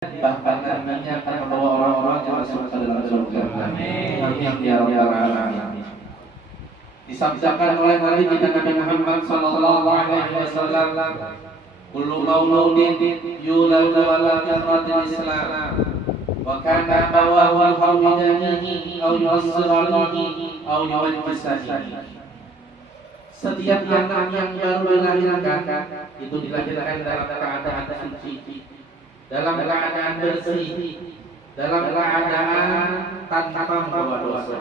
bahkan nantinya akan membawa orang-orang yang masuk ke dalam surga. Amin ya rabbal alamin. Disabdakan oleh Nabi kita Nabi Muhammad sallallahu alaihi wasallam, kullu mauludin yuladu ala fitratil Islam wa kana abawahu hawidanihi aw yu'assiranihi aw yuwajjisanihi. Setiap anak yang baru dilahirkan itu dilahirkan dalam keadaan suci, dalam keadaan bersih, dalam keadaan tanpa membawa dosa.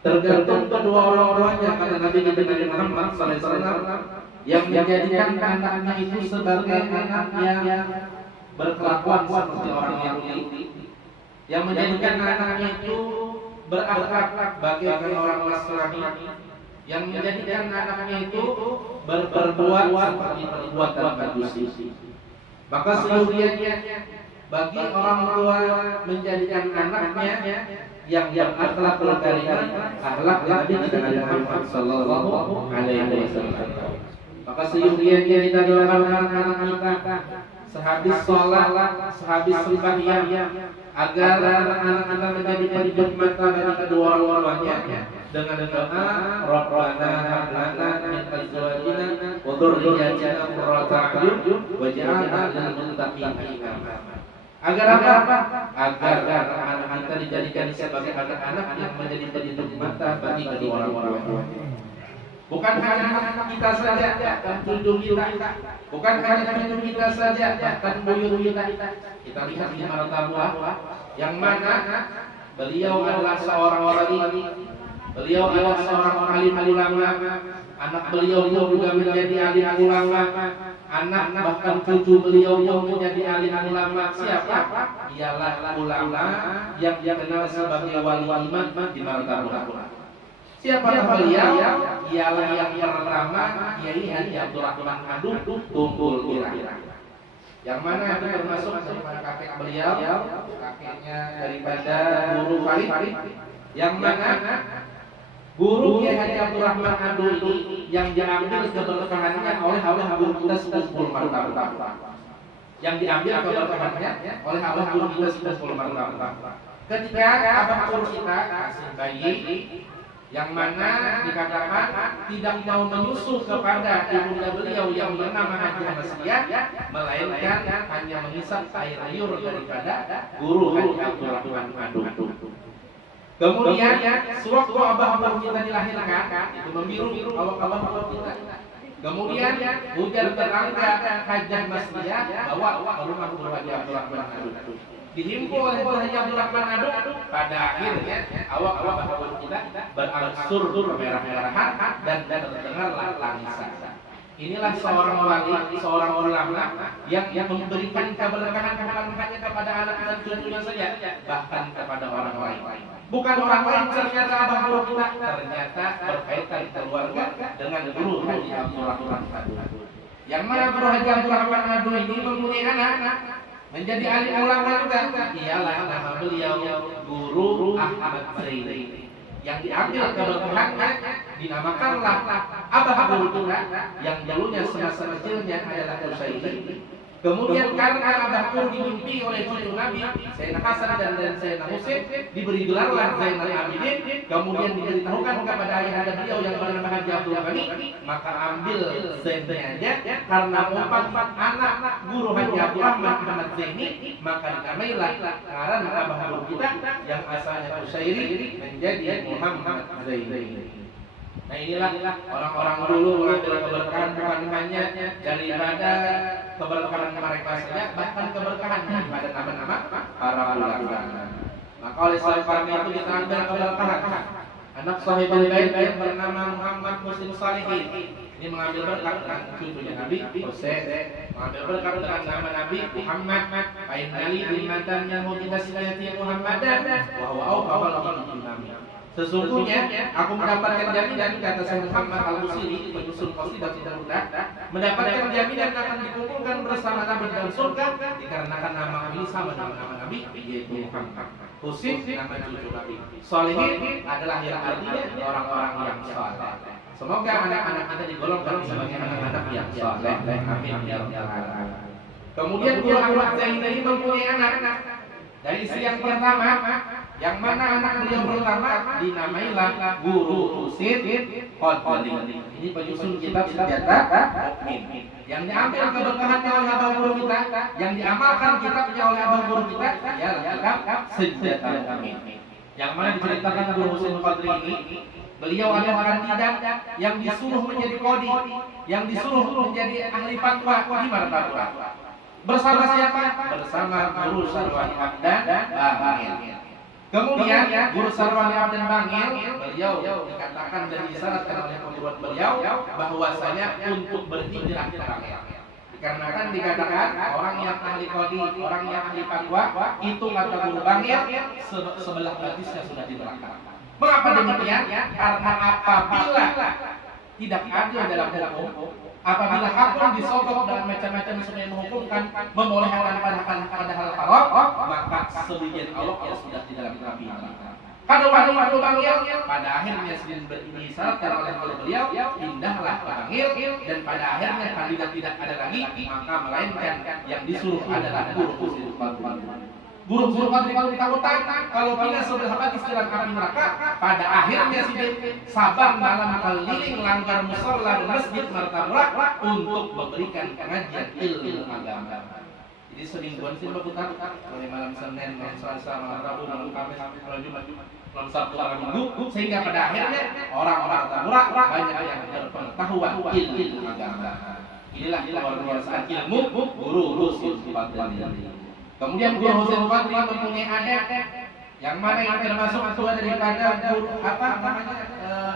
Tergantung kedua orang-orangnya, kata Nabi Muhammad SAW, yang menjadikan anaknya itu sebagai anak yang berkelakuan seperti orang Yahudi, yang menjadikan anaknya itu berakhlak bagaikan orang Nasrani, yang menjadikan anaknya itu berbuat seperti perbuatan majusi. Maka seluruhnya bagi orang tua menjadikan anaknya yang berakhlak karimah, akhlak Nabi Muhammad sallallahu alaihi wasallam. Maka seluruhnya kita doakan anak kita sehabis sholat, sehabis sembahyang, agar anak-anak kita menjadi pendidik mata bagi kedua orang-orangnya dengan doa Rabbana hab lana min azwajina wa dhurriyyatina qurrata a'yun waj'alna lil muttaqina imama. Agar apa? Agar anak kita dijadikan sebagai anak-anak yang menjadi pendidik mata bagi kedua orang-orangnya. Bukan hanya anak kita saja, bahkan cucu kita. Bukan hanya cucu kita saja, bahkan buyut kita. Kita lihat di Martabuah, yang mana beliau adalah seorang wali, beliau adalah seorang alim ulama, anak beliau juga menjadi alim ulama, anak bahkan cucu beliau menjadi alim ulama. Siapa? Ialah ulama yang dikenal sebagai wali imam di Martabuah. Siapa beliau? Ialah yang pertama Kiai Haji Abdul Rahman Aduh Tunggul Irang, yang mana itu termasuk daripada kakek beliau, kakeknya daripada guru Farid, yang mana guru Kiai Haji Abdul Rahman Aduh ini yang diambil keberkahannya oleh guru kita Sepuh Martabuah, yang diambil keberkahannya oleh guru kita Sepuh Martabuah. Ketika abah guru kita kasih bayi, yang mana dikatakan tidak mau menyusul kepada ibunda beliau yang bernama Haji Hanasliyah, melainkan hanya menghisap air liur daripada guru Haji Abdul Rahman Aduh. Kemudian sewaktu abah kita dilahirkan, itu membiru awak abah kita. Kemudian hujan tetangga Haji Hanasliyah bawa ke rumah guru Haji Abdul Rahman Aduh. Dihimpun oleh Haji Abdul Rahman Aduh, pada akhirnya awak kita berangsur kemerah-merahan dan terdengarlah tangisan. Inilah seorang wali, seorang ulama yang memberikan keberkahan kepada anak dan cucunya saja, bahkan kepada orang lain. Bukan orang lain, ternyata abah kita ternyata berkaitan keluarga dengan guru Haji Abdul Rahman Aduh. Yang mana guru Haji Abdul Rahman Aduh ini mempunyai anak menjadi alim ulama juga, ialah nama beliau Guru Ahmad Zaini, yang diambil keberkahannya dinamakanlah abah guru kita yang dulunya semasa kecilnya adalah Usaini. Kemudian karena abah guru dimimpi oleh cucu Nabi Sayyidina Hasan dan Sayyidina Husain, diberi gelarlah Zainal Abidin. Kemudian diberitahukan kepada ayahanda beliau yang bernama Haji Abdul Ghani, maka ambil Zainnya aja, karena empat anak guru Haji Abdul Rahman Muhammad Zaini, maka dinamailah karena abah guru kita yang asalnya Usairi menjadi Muhammad Zaini. Nah, inilah orang-orang dulu mengambil keberkahan bukan hanya daripada keberkahan mereka saja, bahkan keberkahan daripada nama-nama para ulama. Maka oleh sebab itu kita ambil keberkahan anak sahibul bait yang bernama Muhammad Muslim Salihin. Ini mengambil berkat dengan cucunya Nabi Husain, mengambil berkat dengan nama Nabi Muhammad. Ainali limatan yang kita silati Muhammadan wa huwa awwal al-imam. Sesungguhnya aku mendapatkan jaminan, kata Syekh Muhammad Al-Busiri penyusun qasidah Sidarudah, mendapatkan jaminan akan dikumpulkan bersama Nabi dalam surga dikarenakan nama ini sama dengan nama Nabi, yaitu Muhammad. Husain nama cucu Nabi. Sholihin adalah yang artinya orang-orang yang saleh. Semoga anak-anak kita digolongkan sebagai anak-anak yang saleh. Amin ya rabbal alamin. Kemudian Guru Ahmad Zain ini mempunyai anak dari istri yang pertama, yang mana anak beliau pertama dinamailah Guru Rusid Qadri. Ini penyusun kitab Senjata Mukmin. Yang diambil keberkahannya oleh abang guru kita, yang diamalkan kitabnya oleh abang guru kita ialah kitab Senjata Mukmin. Yang mana diceritakan Guru Rusid Qadri ini, beliau adalah kandidat yang disuruh menjadi qadi, yang disuruh menjadi ahli fatwa di Martapura. Bersama siapa? Bersama Guru Sarwani Abdan Bangil. Kemudian Guru Sarwani Abdan Bangil, beliau dikatakan dan disyaratkan oleh pembuat beliau bahwasanya untuk berhijrah ke Bangil. Dikarenakan dikatakan orang yang ahli qadi, orang yang ahli fatwa itu kata Guru Bangil sebelah batisnya sudah di neraka. Mengapa demikian? Karena apabila tidak adil dalam hukum, apabila hakim disogok dengan macam-macam yang menghukumkan membolehkan pada hal haram, maka sebagian Allah yang sudah di dalam neraka. Pada waktu Bangil, pada akhirnya disyaratkan oleh beliau, pindahlah ke Bangil, dan pada akhirnya kandidat tidak ada lagi, maka melainkan yang disuruh adalah Guru Rusid Qadri. Guru Qadri kalau ditakutan, kalau pindah sebelah batis dalam api neraka, pada akhirnya sabang dalam keliling langgar musola dan masjid Martapura untuk memberikan pengajian ilmu agama. Jadi semingguan sih berputar, mulai malam Senin, malam Selasa, malam Rabu, malam Kamis, malam Jumat, malam Sabtu, malam Minggu, sehingga pada akhirnya orang Martapura banyak yang berpengetahuan ilmu agama. Inilah luar biasa ilmu Guru Rusid Qadri. Kemudian Guru Rusid Qadri mempunyai anak yang mana yang termasuk tua daripada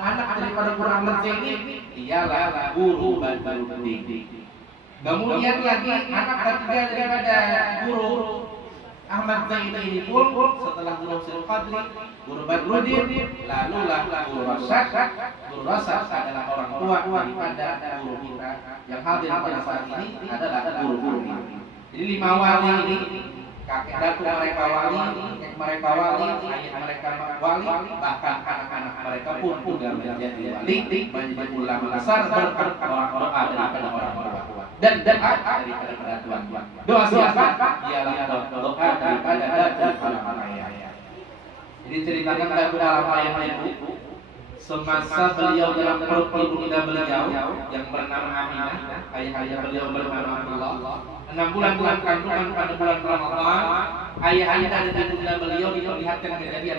anak daripada Guru Ahmad Zain ini ialah Guru Badruddin. Kemudian lagi anak ketiga daripada Guru Ahmad Zain ini pun setelah Guru Rusid Qadri, Guru Badruddin, lalulah Guru Rasad. Guru Rasad adalah orang tua daripada guru kita yang hadir pada saat ini adalah guru ini. Jadi 5 wali ini, kakek datuk mereka wali, nenek mereka wali, ayah mereka wali, bahkan anak-anak mereka pun juga menjadi wali, menjadi ulama besar berkat doa daripada orang tua dan daripada Tuhan. Doa siapa? Ialah doa daripada datuk ayah. Jadi ceritakan dalam ayat itu, semasa beliau dalam perut ibunda beliau yang bernama Aminah, ayah beliau bernama Abdullah, 6 bulan kandungan pada bulan Ramadan, ayah dan ibunda beliau diperlihatkan kejadian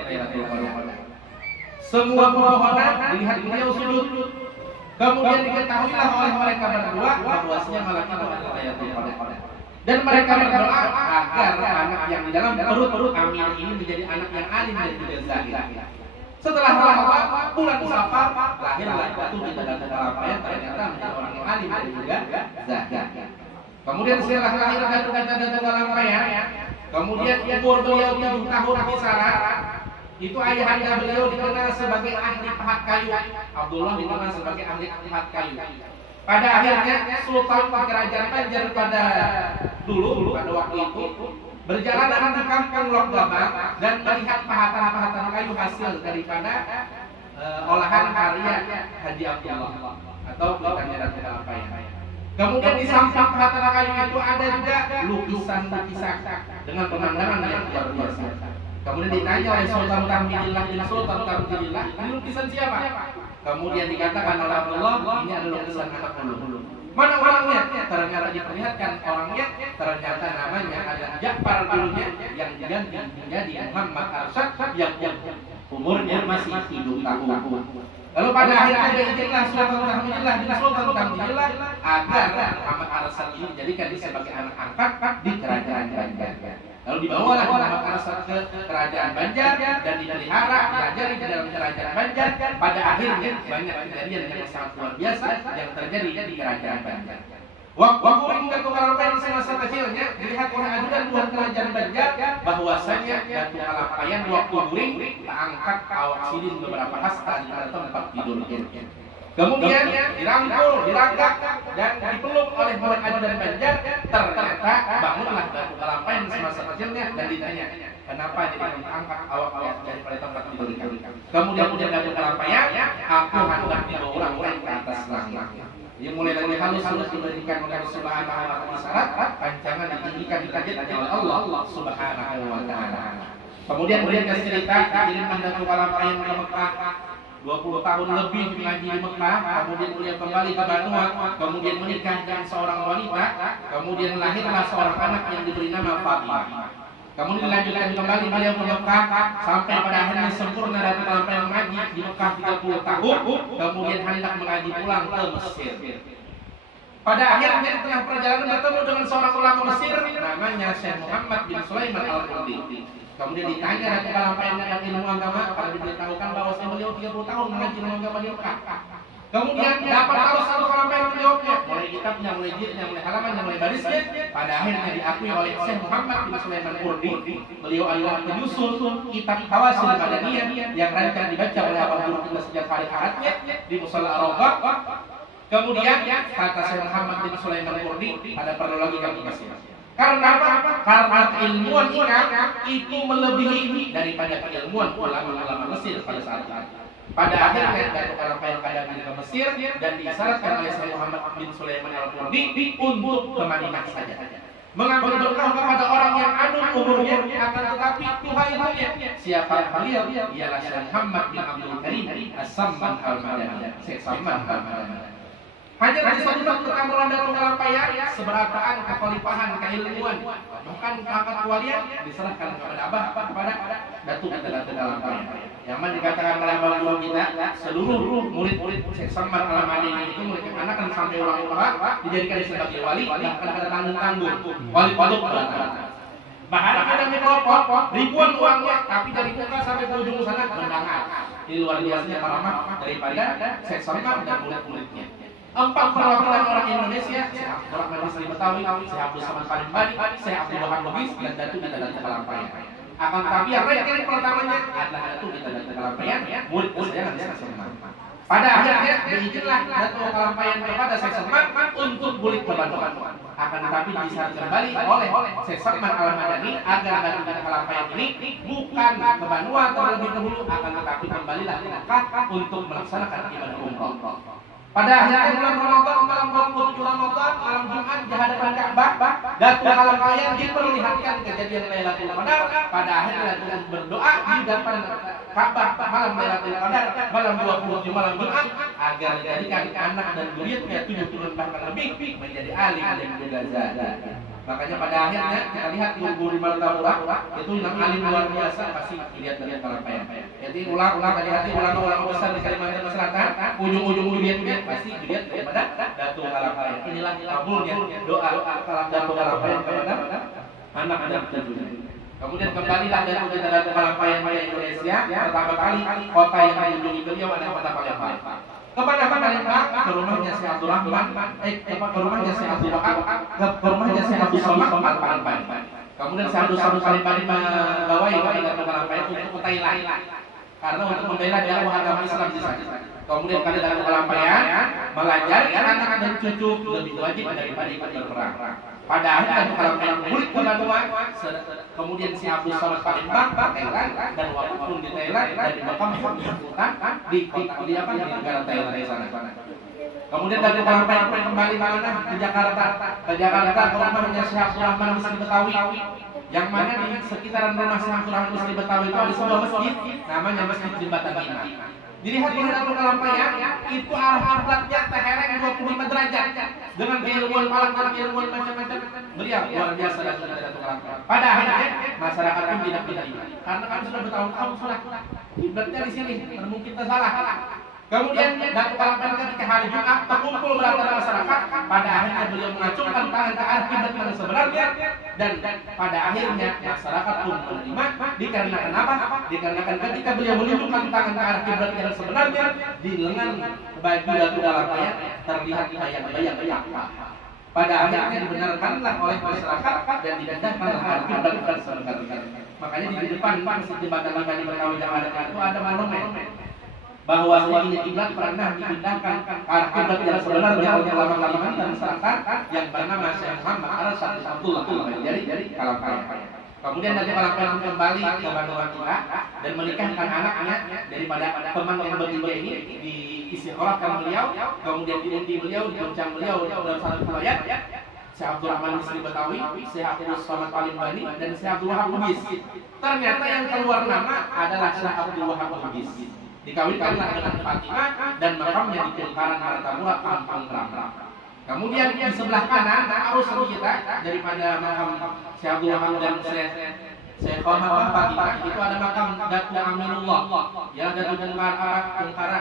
semua permohonan dilihat beliau sujud. Kemudian diketahuilah oleh mereka berdua bahwasanya malaikat adalah ayat dan mereka berdoa agar anak yang di dalam perut Aminah ini menjadi anak yang alim dan juga zahid. Setelah Ramadan, bulan Safar, lahirlah itu di dalam keramaian ternyata menjadi orang yang alim dan juga zahid. Kemudian setelah lahir dan keramaian, kemudian umur beliau 7 tahun kisaran, itu ayahanda beliau dikenal sebagai ahli pahat kayu. Abdullah dikenal sebagai ahli pahat kayu. Pada akhirnya Sultan Kerajaan Banjar pada waktu itu berjalan di kampung Lok Gabang dan melihat pahatan-pahatan kayu hasil daripada olahan karya Haji Abdullah atau bukannya Datuk Alpaya. Kemudian di samping pahatan kayu itu ada juga lukisan-lukisan dengan pemandangan yang luar biasa. Kemudian ditanya oleh Sultan Tamjidillah, ini lukisan siapa? Kemudian dikatakan oleh Abdullah, ini adalah lukisan anak ulu. Mana orangnya? Ternyata diperlihatkan orangnya, ternyata namanya adalah Ja'far dulunya yang diganti menjadi Muhammad Arsyad yang umurnya masih 7 tahun. Lalu pada akhirnya diizinkan Sultan Tamjidillah agar Muhammad Arsyad ini dijadikan sebagai anak angkat di kerajaan Banjar. Lalu dibawalah Muhammad Arsyad ke kerajaan Banjar dan dipelihara, diajari di dalam kerajaan Banjar. Pada akhirnya banyak kejadian yang sangat luar biasa yang terjadi di kerajaan Banjar. Waktu Datuk Alapayang semasa kecilnya dilihat oleh ajudan Tuan Kerajaan Banjar bahwasanya Datuk Alapayang waktu guring angkat awak sidin beberapa hasta di tempat tidurnya. Kemudian dirangkul, dirangkak, dan dipeluk oleh Muhammad Ali dan Banjar. Ternyata bangunlah Datuk Kalampayan semasa kecilnya dan ditanya, kenapa jadi angkat awaknya dari tempat tidur kami? Kemudian Datuk Kalampayan, aku hendak dibawa orang ke atas langit. Dia mulai dari halus diberikan oleh Subhanahu wa ta'ala isyarat, pancangan ditinggikan derajatnya oleh Allah Subhanahu wa ta'ala. Kemudian kasih cerita dikirimkan Datuk Kalampayan ke Mekah 20 tahun lebih mengaji di Mekah, kemudian beliau kembali ke Banua, kemudian menikah dengan seorang wanita, kemudian lahirlah seorang anak yang diberi nama Fatimah. Kemudian dilanjutkan kembali beliau ke Mekah sampai pada akhirnya sempurna Datuk Kalampayan mengaji di Mekah 30 tahun, kemudian hendak mengaji pulang ke Mesir. Pada akhirnya di tengah perjalanan bertemu dengan seorang ulama Mesir namanya Syekh Muhammad bin Sulaiman Al-Qurdi. Kemudian ditanya Datuk Kalampayan tentang ilmu agama, kalau diberitahukan bahwa beliau 30 tahun mengaji ilmu agama di Mekah. Kemudian dapat tahu Datuk Kalampayan menjawabnya, mulai kitabnya, mulai jilidnya, mulai halamannya, mulai barisnya. Pada akhirnya diakui oleh Syekh Muhammad bin Sulaiman Al-Qurdi. Beliau adalah penyusun kitab Hawasil Madaniyah yang rancang dibaca oleh Abah Guru kita sejak hari Ahadnya di Musalla Ar-Rawdah. Kemudian kata Syekh Muhammad bin Sulaiman Al-Qurdi, ada perlu lagi kami kasih. Karena apa? Karena ilmuwan itu melebihi daripada keilmuan ulama-ulama Mesir pada saat itu. Pada akhirnya Datuk Kalampayan kembali ke Mesir dan disyaratkan oleh Syekh Muhammad bin Sulaiman Al-Qurdi untuk ke Madinah saja. Mengambil berkah kepada orang yang anu umurnya, akan tetapi Tuhan ilmunya. Siapa beliau? Ialah Syekh Muhammad bin Abdul Karim As-Samman Al-Madani. Syekh Samman Al-Madani. Hanya disebutkan ketamburan Datuk Kalampayan, seberataan kekhalifahan keilmuan, bahkan pangkat kewalian diserahkan kepada Abah kepada Datuk Kalampayan. Yang mana dikatakan oleh Abah Guru kita, seluruh murid-murid Syekh Samman Al-Madani itu mulai anak sampai orang tua dijadikan sebagai wali, bahkan ada tanggung-tanggung wali pondok berantara. Bahkan ada mikrofon, ribuan uangnya, tapi dari muka sampai ke ujung sana mendengar. Ini luar biasanya karamah daripada Syekh Samman dan murid-muridnya. 4 perwakilan orang Indonesia, Syekh Abdurrahman Bisri Betawi, Syekh Abdul Samad Palimbani, Syekh Abdul Wahab Lubis, dan Datuk Kalampayan. Akan tapi yang ranking pertamanya adalah Datuk Kalampayan, murid saya Syekh Samman. Pada akhirnya diizinlah Datuk Kalampayan kepada Syekh Samman untuk balik ke Banua. Akan tetapi disyarat kembali oleh Syekh Samman Al-Madani agar Datuk Kalampayan ini bukan ke Banua terlebih dahulu, akan tetapi kembalilah ke Mekah untuk melaksanakan ibadah umrah. Pada akhirnya bulan Ramadan, malam 27 Ramadan, malam Jumat di hadapan Ka'bah, Datuk Kalampayan diperlihatkan kejadian Lailatul Qadar. Pada akhirnya Datuk berdoa di depan Ka'bah malam Lailatul Qadar, malam 27 malam Jumat, agar dijadikan anak dan zuriatnya 7 turun bahkan lebih menjadi alim dan juga zahid. Makanya pada akhirnya kita lihat guru di Martapura itu yang alim luar biasa pasti dilihat dari Kalampayan. Jadi ulang-ulang hati ulama-ulama besar di Kalimantan Selatan, ujung-ujung dilihat pasti dilihat daripada Datuk Kalampayan. Inilah kabulnya doa Datuk Kalampayan kepada anak-anak tentunya. Kemudian kembalilah Datuk Kalampayan ke Indonesia. Pertama kali kota yang dikunjungi beliau adalah kota Palembang. Kepada Palembang, ke rumahnya Syekh Abdul Rahman, ke rumahnya Syekh Abdul Wahab, ke rumahnya Syekh Abdul Samad Al-Palimbani. Kemudian Syekh Abdul Samad Al-Palimbani membawahi kepada Datuk Kalampayan untuk ke Thailand, karena untuk membela dakwah agama Islam di sana. Kemudian pada Datuk Kalampayan melajari anak dan cucu lebih wajib daripada ikut berperang. Pada akhirnya Datuk Kalampayan murid ke Banua, kemudian Syekh Abdul Samad Palembang, Thailand, dan wafat pun di Thailand dan dimakamkan di negara Thailand di sana. Kemudian Datuk Kalampayan kembali ke mana? Ke Jakarta. Ke Jakarta ke rumahnya Syekh Abdul Rahman Bisri Betawi, yang mana di sekitaran rumah Syekh Abdul Rahman Bisri Betawi itu ada sebuah masjid namanya Masjid Jembatan Bina. Dilihat oleh Datuk Kalampayan, itu arah kiblatnya tehereng 25 derajat dengan keilmuan keilmuan macam-macam. Beliau luar biasa Datuk Kalampayan. Pada akhirnya masyarakat pun tidak menerima, karena kami sudah bertahun-tahun sudah kiblatnya di sini, mungkin kita salah. Kemudian Datuk Kalampayan ketika hari Jumat terkumpul berantara masyarakat, pada akhirnya beliau mengacungkan tangan ke arah kiblat yang sebenarnya, dan pada akhirnya masyarakat pun menerima. Dikarenakan apa? Dikarenakan ketika beliau menunjukkan tangan ke arah kiblat yang sebenarnya, di lengan baju Datuk Kalampayan terlihat bayang-bayang Ka'bah. Pada akhirnya dibenarkanlah oleh masyarakat dan dipindahkan ke arah kiblat yang sebenarnya. Makanya di depan Masjid Jembatan Bina di Betawi Jakarta itu ada monumen. bahwa ini kiblat pernah dipindahkan ke arah kiblat yang sebenarnya oleh ulama-ulama dan selatan yang bernama Syekh Muhammad Al-Sadiq Abdullah jadi Kalampaya. Kemudian Datuk Kalampaya kembali ke Bandung kita dan menikahkan anaknya daripada teman yang bertiga ini di istiqomahkan beliau, kemudian diundi beliau, diuncang beliau dalam satu riwayat Syekh Abdul Rahman Misri Betawi, Syekh Abdul Somad Alim Bani, dan Syekh Abdul Wahab Bugis. Ternyata yang keluar nama adalah Syekh Abdul Wahab Bugis. Dikawinkanlah dengan Fatimah dan makamnya di Kelurahan Martapura, Kampung Rambang. Kemudian di sebelah kanan arus kita daripada makam Syekh Abdul Wahab dan Syekh Fatimah itu ada makam Datuk Aminullah, ya Datuk Tungkara.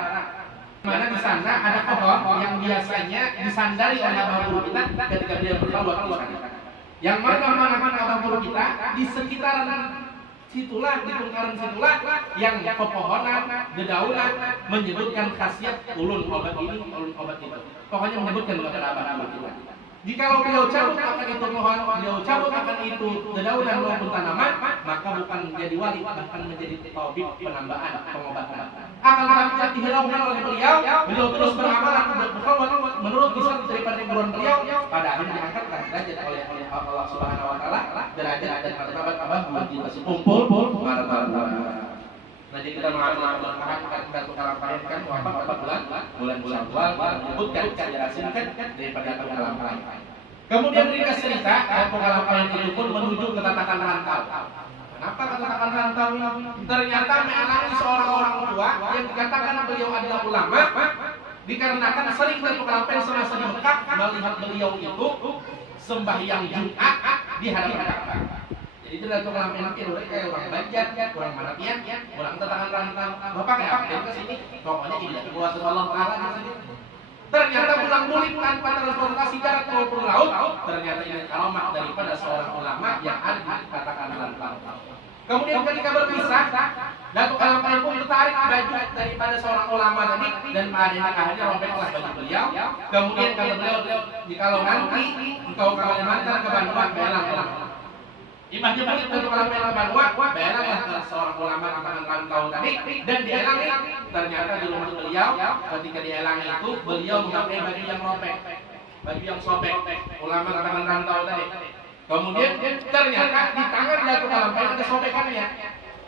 Mana di sana ada pohon yang biasanya disandari oleh abah guru kita ketika beliau berkhulwat di sana. Yang mana abah guru kita di sekitaran situlah, di tungkaran situlah yang pepohonan, dedaunan menyebutkan khasiat ulun obat ini, ulun obat itu. Pokoknya menyebutkan kepada abah guru kita. Jikalau beliau cabut akan itu pohon, beliau cabut akan itu dedaunan maupun tanaman, maka bukan menjadi wali, bahkan menjadi tabib penambahan, pengobatan. Akan tetapi dihiraukan oleh beliau terus beramal berkhulwat menurut kisah daripada buruan beliau, pada akhirnya diangkatkan derajat oleh Allah Subhanahu Wa Taala, derajat dan martabat abah buat kita sekumpul martabat. Jadi kita mengamalkan Datuk Kalampaya kan wafat 4 bulan Syawal menyebutkan jelasin daripada Datuk Kalampaya. Kemudian ringkas cerita Datuk Kalampaya itu pun menuju ke tatakan rantau. Kenapa tatakan rantau ini? Ternyata mengalami seorang orang tua yang dikatakan beliau adalah ulama, dikarenakan sering Datuk Kalampaya semasa di Mekah melihat beliau itu sembahyang Jumat di hadapan Ka'bah. Jadi itu Datuk Kalampaya kayak orang Banjar, orang Marapian, orang tatakan rantau. Bapak kayak ke sini, pokoknya ini buat Allah Taala di sini. Ternyata pulang-pulang tanpa transportasi darat maupun laut, ternyata ini karamah daripada seorang ulama yang ada di tatakan rantau. Kemudian ketika berpisah, Datuk Kalampaya pun tertarik baju daripada seorang ulama tadi dan akhirnya robeklah baju beliau. Kemudian kalau nanti engkau Kalimantan ke Bandung, belang. Imahnya balik Datuk Kalampaya Bandung, belanglah seorang ulama tatakan rantau tadi dan dielangi. Ternyata di rumah beliau ketika dielangi itu beliau memakai baju yang robek, baju yang sobek, ulama tatakan rantau tadi. Kemudian ternyata di tangan Datuk Kalampaya ada sobekannya.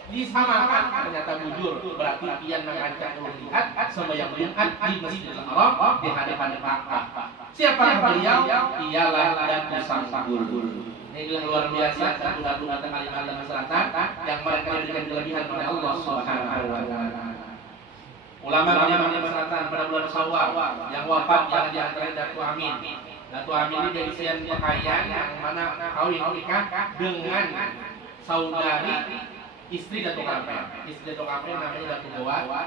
Disamakan ternyata bujur, berarti kian mengajak melihat sembahyang Jumat di Masjidil Haram di hadapan Ka'bah. Siapa beliau? Ialah Datuk Sanggur. Inilah luar biasa satu kata Kalimantan Selatan yang mereka diberikan kelebihan oleh Allah Subhanahu wa taala. Ulama Kalimantan Selatan pada bulan Syawal yang wafat yang di antara Datuk Amin. Datuk Amin ini dari sekian pakaian yang mana kawin nikah dengan saudari istri Datuk Kalampaya. Istri Datuk Kalampaya namanya Datuk Gowa.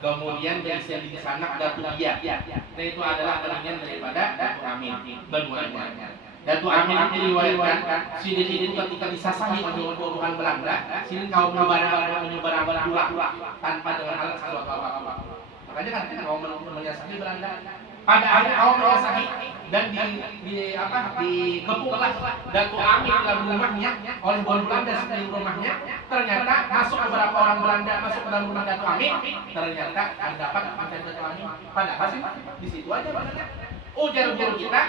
Kemudian dari sekian di sana Datuk Dia. Nah itu adalah kelingan daripada Datuk Amin. Benuanya. Datuk Amin ini diriwayatkan sidin itu ketika disasahi oleh puluhan Belanda, sidin kaum menyebar pulang tanpa dengan alat sesuatu apa-apa. Makanya kan kaum menyasahi Belanda. Pada akhirnya kaum menyasahi dan dikepunglah Datuk Amin dalam rumahnya oleh Belanda di rumahnya. Ternyata masuk beberapa orang Belanda masuk ke dalam rumah Datuk Amin. Ternyata dapat mencari Datuk Amin. Padahal sih di situ aja Belanda. Ujar guru kita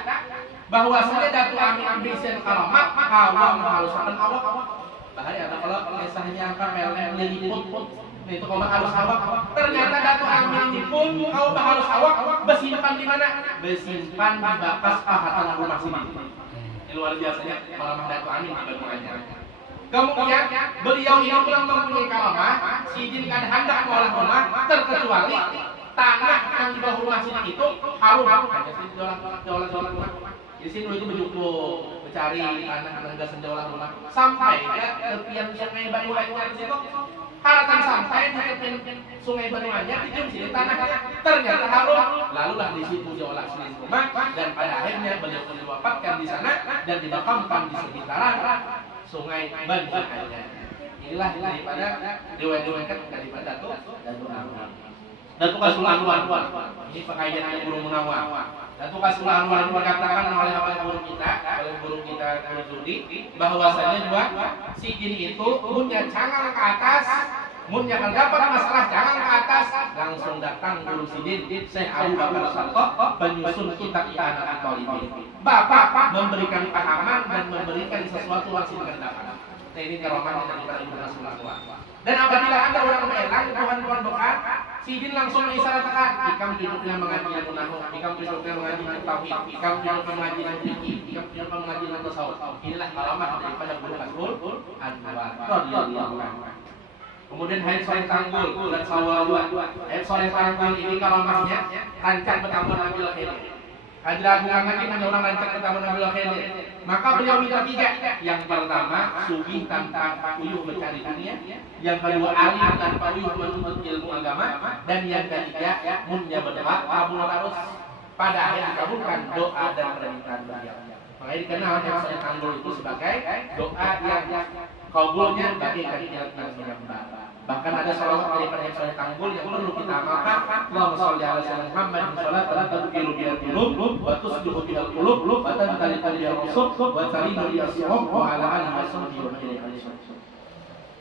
bahwasanya Datuk Amin ambil sen karamat hawa menghaluskan awak. Bahaya kalau kisahnya meleleh liliput itu kalau halus awak. Ternyata Datuk Amin ini pun kau halus awak bersimpan di mana? Bersimpan di bakas pahatan rumah sini. Ini luar biasanya karamah Datuk Amin di Bandung. Kemudian beliau ini pulang mempunyai karamah, sidin kan hendak mengolah rumah terkecuali tanah yang di bawah rumah sini itu harum. Jualan rumah. Di sini itu begitu mencari tanah gas jualan rumah sampai ya tepian sungai Banyuwangi di situ. Harapan sampai di tepian sungai Banyuwangi di sini tanahnya ternyata harum. Lalulah di situ diolah sini rumah dan pada akhirnya beliau diwafatkan di sana dan dimakamkan di sekitaran sungai Banyuwangi. Inilah daripada riwayat-riwayat daripada Datuk Amin. Datuk Kasulah Anwar. Ini pakaian yang burung Munawar. Datuk Kasulah Anwar berkatakan oleh guru kita Guru Zudi bahwasanya juga si jin itu punya cangang ke atas Mun yang dapat masalah jangan ke atas, langsung datang guru sidin Syekh Abu Bakar Sarto penyusun kitab I'anatul Talibin. Bapak memberikan pahaman dan memberikan sesuatu yang dikendalikan. Nah ini karomahnya daripada Ibu Rasulullah. Dan apabila ada orang meelang Tuhan doa, sidin langsung mengisyaratkan, ikam duduknya mengaji nahu, ikam duduknya mengaji tauhid, ikam duduknya mengaji fikih, ikam duduknya mengaji tasawuf. Inilah karamah daripada guru Rasul Anwar radhiyallahu anhu. Kemudian Haid Soleh Tanggul bulan Syawal 2. Haid Soleh Tanggul ini karamahnya rancang bertambah Nabil Khair. Haji Agung Angati punya orang rancang bertambah Nabil Khair. Maka beliau minta 3. Yang pertama, sugih tanpa uyuh mencari dunia. Yang kedua, alim tanpa uyuh menuntut ilmu agama. Dan yang ketiga, munnya berdoa kabul terus. Pada akhir dikabulkan doa dan permintaan beliau. Makanya dikenal Haid Soleh Tanggul itu sebagai doa yang kabulnya bagi kalian yang menyembah. Bahkan ada salawat daripada Haid Soleh Tanggul yang perlu kita amalkan. Allahumma shalli ala sayyidina Muhammad salatan tadbiru bil qulub wa tusbihu bil qulub wa tantaliqu bil rasul wa tarinu bil sihab wa ala alihi wasahbihi wa sallam.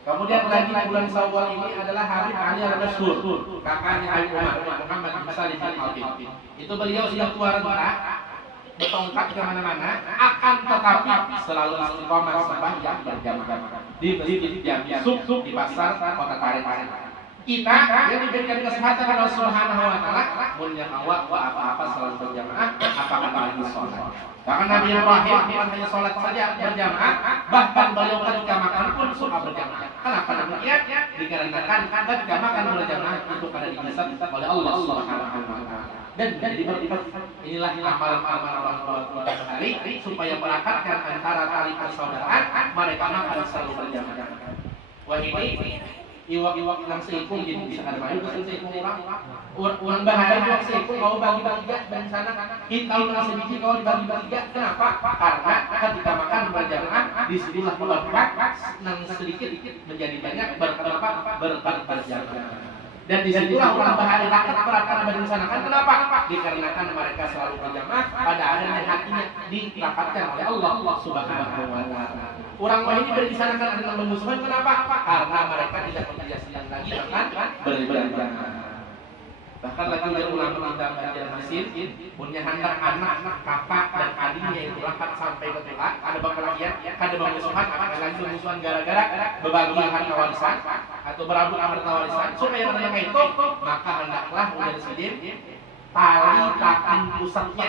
Kemudian lagi bulan Syawal ini adalah hari Ali al-Masyhur, kakaknya Habib Umar Muhammad bin Salim al-Habib. Itu beliau sudah tua renta, bertongkat ke mana-mana, akan tetapi selalu istiqomah sembahyang berjamaah di masjid Jami Suk di pasar Kota Tarik. Kita yang diberikan kesehatan oleh Allah Subhanahu wa taala, punya awak apa-apa selalu berjamaah, apakah lagi sholat. Bahkan Nabi Ibrahim bukan hanya sholat saja berjamaah, bahkan beliau ketika makan pun suka berjamaah. Kenapa demikian? Dikarenakan ketika makan berjamaah itu pada dihisab oleh Allah Subhanahu wa taala. Dan menjadi berlipat. Inilah amalan-amalan orang tua hari supaya merakatkan antara tali persaudaraan mereka makan selalu berjamaah. Wah ini iwak-iwak yang seikung jadi bisa ada mayu bisa seikung orang bahaya iwak seikung kau bagi-bagi dan sana kita yang sebiji kau dibagi-bagi. Kenapa? Karena ketika makan berjamaah disinilah berkat yang sedikit menjadi banyak berkat berjamaah. Dan disitulah orang bahaya rakyat perakaran berencanakan. Kenapa? Dikarenakan mereka selalu berjamaah, pada akhirnya hatinya dirapatkan oleh Allah Subhanahu wa taala. Orang ini berencanakan dengan bermusuhan. Kenapa? Karena mereka tidak bekerja siang lagi akan berjamaah. Bahkan lagi ada ulama kita belajar Mesir punya hendak anak, kakak dan adiknya itu rapat sampai ke tua, ada bakalanya, ada bermusuhan, ada lagi bermusuhan gara-gara berbagi harta warisan atau berebut harta warisan. Supaya mereka itu, maka hendaklah mulai sidin tali takin pusatnya.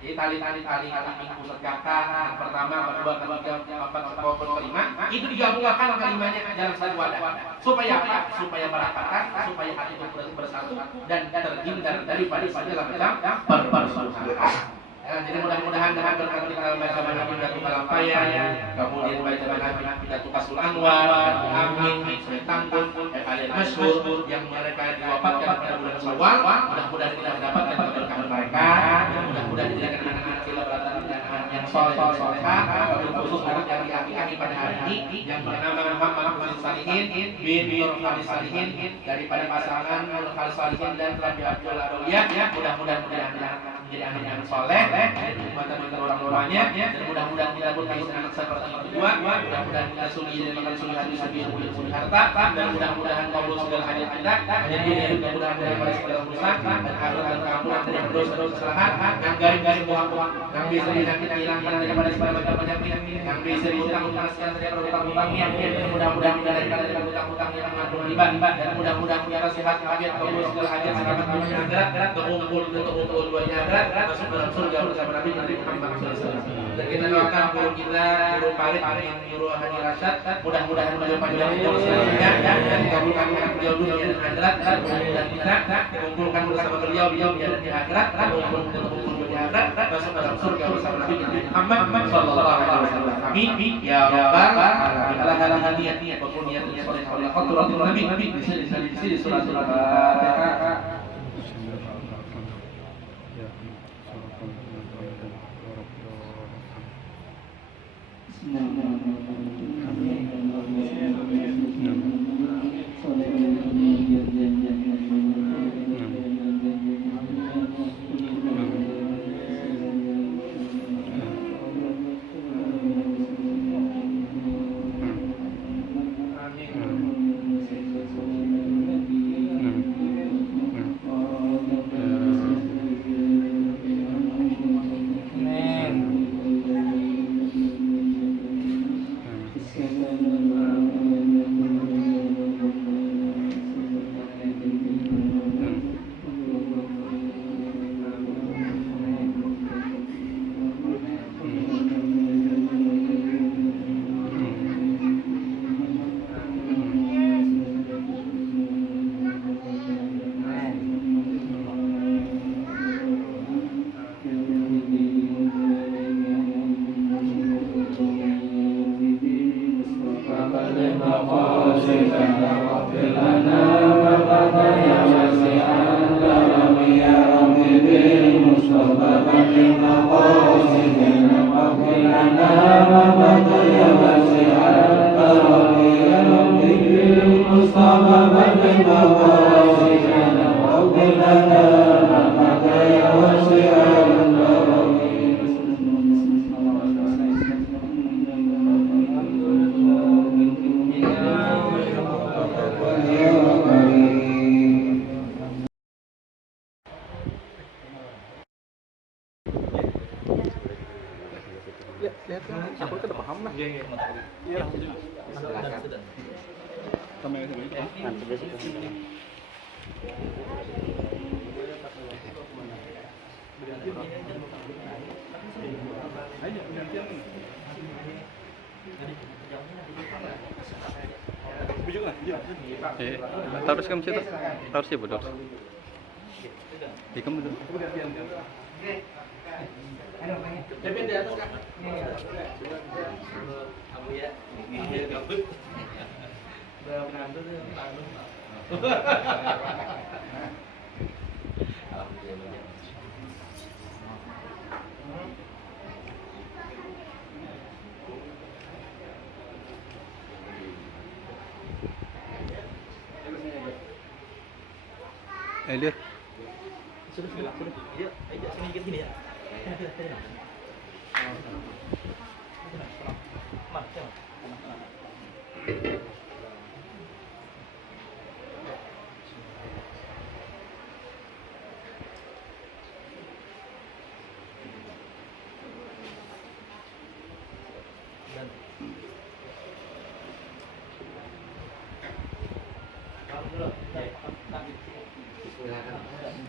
Jadi tali pusat kakak yang pertama, kedua, ketiga, keempat, kelima itu digabungkan kelimanya dalam satu wadah. Supaya apa? Supaya merakatkan, supaya hati itu bersatu dan terhindar daripada segala macam permusuhan. Jadi mudah-mudahan berkat kita baca Nabi Pidato Kalampayan, kemudian baca Nabi Pidato Kasul Anwar, Amin, Soleh Tanggul, Ali Masyhur yang mereka diwafatkan pada bulan Syawal, mudah-mudahan kita mendapatkan keberkahan mereka, dan mudah-mudahan dijadikan anak-anak kita beratan yang soleh-solehah, khusus anak yang diakikahi pada hari ini yang bernama Muhammad bin Salihin bin Nur Khalis Salihin daripada pasangan Nur Khalis Salihin dan Rabi Abdul Adawiyah. Mudah-mudahan menjadi anak yang soleh, mata-mata orang tuanya, dan mudah-mudahan kita pun bisa anak seperti itu juga. Mudah-mudahan kita suri dan makan suri hati suri harta, dan mudah-mudahan kabul segala hajat kita, dan mudah-mudahan daripada segala urusan dan akhirat dan keampunan dari dosa-dosa kesalahan, yang garing-garing buang-buang, yang bisa kita hilangkan daripada segala macam penyakit, yang bisa diutang-utangkan daripada utang-utangnya, dan mudah-mudahan kita daripada utang-utang yang mengandung riba, dan mudah-mudahan kita sehat walafiat kabul segala hajat selamat dunia akhirat, terkumpul duanya akhirat, masuk dalam surga bersama Nabi Muhammad SAW. Dan kita doakan guru kita, guru Farid yang guru Haji Rasyad, mudah-mudahan beliau panjang umur selanjutnya dan dikabulkan dengan beliau dunia dan akhirat, dan kita kumpulkan bersama beliau dunia dan akhirat, kumpul dunia akhirat, masuk dalam surga bersama Nabi Muhammad SAW. Amin ya rabbal alamin. Ala hadiyati wa kuniyati sallallahu alaihi Nabi di sini surat Al-Fatihah. Lihat kan, aku kan udah paham lah. Iya. Sudah. Kamera sini. Taruh kamu situ. Taruh sih bodoh. Di kamu dulu. Tapi di atas kan. Abu ya. Berapa tuh yang tanggung. Alhamdulillah. Lihat. Sudah. Iya, ayo sini dikit gini ya. Bismillahirrahmanirrahim.